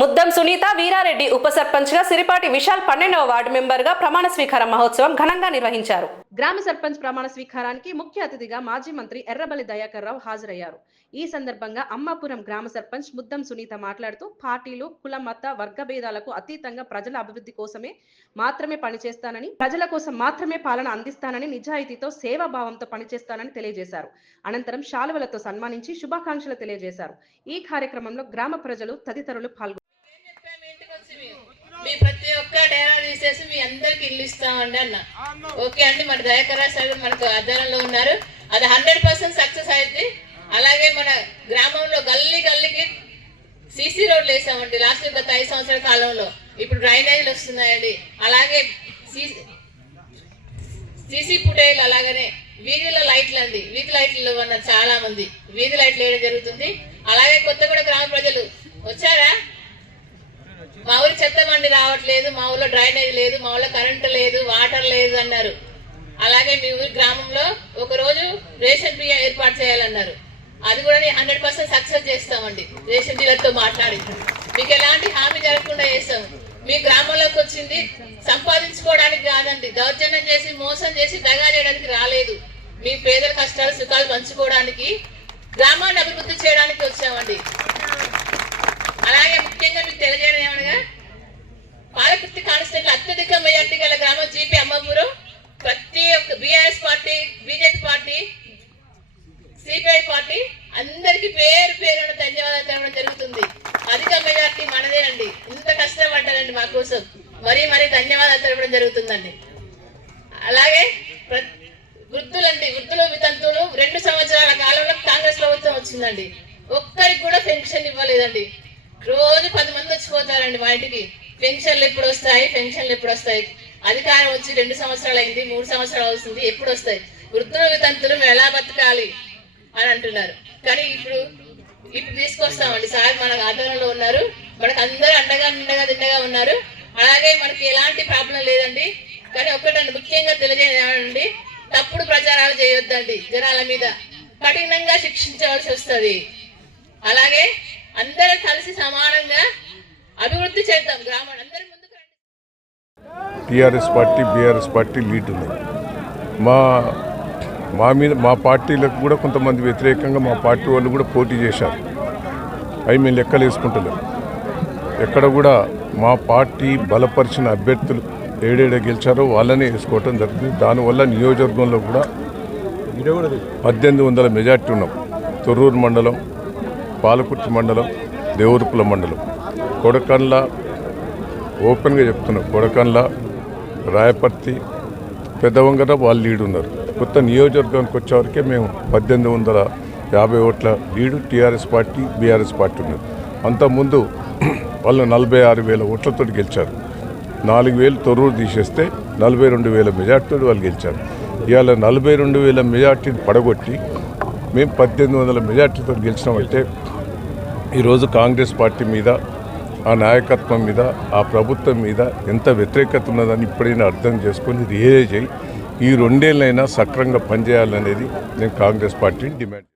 ముద్దం సునీత వీరారెడ్డి ఉప సర్పంచ్గా సిరిపాటి విశాల్ 12వ వార్డు మెంబర్గా ప్రమాణ స్వీకార మహోత్సవం ఘనంగా నిర్వహించారు. గ్రామ సర్పంచ్ ప్రమాణ స్వీకారానికి ముఖ్య అతిథిగా మాజీ మంత్రి ఎర్రబెల్లి దయాకర్ రావు హాజరయ్యారు. ఈ సందర్భంగా అమ్మాపురం గ్రామ సర్పంచ్ ముద్దం సునీత మాట్లాడుతూ పార్టీలు, కుల, మత, వర్గ భేదాలకు అతీతంగా ప్రజల అభివృద్ధి కోసమే మాత్రమే పనిచేస్తానని, ప్రజల కోసం మాత్రమే పాలన అందిస్తానని, నిజాయితీతో సేవాభావంతో పనిచేస్తానని తెలియజేశారు. అనంతరం శాలువలతో సన్మానించి శుభాకాంక్షలు తెలియజేశారు. ఈ కార్యక్రమంలో గ్రామ ప్రజలు తదితరులు పాల్గొన్నారు. మీ ప్రతి ఒక్క డేరా తీసేసి మీ అందరికి ఇల్లు ఇస్తామండి అన్న. ఓకే అండి, మన దయాకర్ సార్ మనకు ఆధ్వర్యంలో ఉన్నారు. అది 100% సక్సెస్ అయింది. అలాగే మన గ్రామంలో గల్లీ గల్లీకి సీసీ రోడ్లు వేసామండి లాస్ట్ గత 5 సంవత్సరాల కాలంలో. ఇప్పుడు డ్రైనేజీలు వస్తున్నాయండి. అలాగే సీసీ ఫుటేజ్, అలాగనే వీధిలో లైట్లు అండి. వీధి లైట్లు ఉన్నారు చాలా మంది, వీధి లైట్లు వేయడం జరుగుతుంది. అలాగే కొత్తగూడ గ్రామ ప్రజలు వచ్చారా? మా ఊరి చెత్త బండి రావట్లేదు, మా ఊళ్ళో డ్రైనేజ్ లేదు, మా ఊళ్ళో కరెంటు లేదు, వాటర్ లేదు అన్నారు. అలాగే మీ ఊరి గ్రామంలో ఒకరోజు రేషన్ బియ్యం ఏర్పాటు చేయాలన్నారు. అది కూడా 100% సక్సెస్ చేస్తామండి. రేషన్ డీలర్తో మాట్లాడి మీకు ఎలాంటి హామీ జరగకుండా చేస్తాము. మీ గ్రామంలోకి వచ్చింది సంపాదించుకోవడానికి కాదండి, దౌర్జన్యం చేసి మోసం చేసి దగా చేయడానికి రాలేదు. మీ పేదల కష్టాలు సుఖాలు పంచుకోవడానికి, గ్రామాన్ని అభివృద్ధి చేయడానికి వచ్చామండి. అలాగే ముఖ్యంగా మీకు తెలియజేయడం ఏమనగా, పాలకుర్తి కాన్స్టిట్యూన్సీ అత్యధిక మెజార్టీ గల గ్రామం జీపీ అమ్మాపురం. ప్రతి ఒక్క BRS party, BJP party, CPI party అందరికి పేరు పేరున ధన్యవాదాలు తెలపడం జరుగుతుంది. అధిక మెజార్టీ మనదేనండి. ఇంత కష్టపడ్డారండి మా కోసం, మరీ ధన్యవాదాలు తెలపడం జరుగుతుందండి. అలాగే వృద్ధులండి, వృద్ధులు వితంతువులు 2 సంవత్సరాల కాలంలో కాంగ్రెస్ ప్రభుత్వం వచ్చిందండి. ఒక్కరికి కూడా పెన్షన్ ఇవ్వలేదండి. రోజు 10 మంది వచ్చిపోతారండి మా ఇంటికి. పెన్షన్లు ఎప్పుడు వస్తాయి, పెన్షన్లు ఎప్పుడు వస్తాయి? అధికారం వచ్చి 2 సంవత్సరాలు అయింది, 3 సంవత్సరాలు అవుతుంది, ఎప్పుడు వస్తాయి? వృద్ధుల వితంతులు మేము ఎలా బతకాలి అని అంటున్నారు. కానీ ఇప్పుడు తీసుకొస్తామండి. సార్ మన ఆధ్వర్యంలో ఉన్నారు, మనకు అందరూ అండగా దిండగా ఉన్నారు. అలాగే మనకి ఎలాంటి ప్రాబ్లం లేదండి. కానీ ఒక్కటండి ముఖ్యంగా తెలియజేయండి, తప్పుడు ప్రచారాలు చేయొద్దండి. జనాల మీద కఠినంగా శిక్షించవలసి వస్తుంది. అలాగే అందరం కలిసి సమానంగా అభివృద్ధి చేద్దాం. గ్రామాన్ని అందరి ముందుకు రండి. TRS party, BRS party lead ఉన్నాయి. మా పార్టీలకు కూడా కొంతమంది వ్యతిరేకంగా మా పార్టీ వాళ్ళు కూడా పోటీ చేశారు. అవి మేము లెక్కలు వేసుకుంటలేము. ఎక్కడ కూడా మా పార్టీ బలపరిచిన అభ్యర్థులు ఏడేడ గెలిచారో వాళ్ళనే వేసుకోవటం జరిగింది. దానివల్ల నియోజకవర్గంలో కూడా 1800 మెజార్టీ ఉన్నాం. తొర్రూరు మండలం, పాలకుర్తి మండలం, దేవరుపుల మండలం, కొడకండ్ల, ఓపెన్గా చెప్తున్నాం, కొడకండ్ల, రాయపర్తి, పెద్దవంగర వాళ్ళు లీడ్ ఉన్నారు. కొత్త నియోజకవర్గానికి వచ్చేవరకే మేము 1850 ఓట్ల lead TRS party, BRS party ఉన్నారు. అంతకుముందు వాళ్ళు 46,000 ఓట్లతో గెలిచారు. 4,000 తొర్రూరు తీసేస్తే 42,000 మెజార్టీతో వాళ్ళు గెలిచారు. ఇవాళ 42,000 మెజార్టీని పడగొట్టి మేము 1800 మెజార్టీతో గెలిచినామంటే ఈరోజు కాంగ్రెస్ పార్టీ మీద, ఆ నాయకత్వం మీద, ఆ ప్రభుత్వం మీద ఎంత వ్యతిరేకత ఉన్నదని ఇప్పుడైనా అర్థం చేసుకొని రియలైజ్ అయ్యి ఈ 2 ఏళ్ళైనా సక్రమంగా పనిచేయాలనేది నేను కాంగ్రెస్ పార్టీని డిమాండ్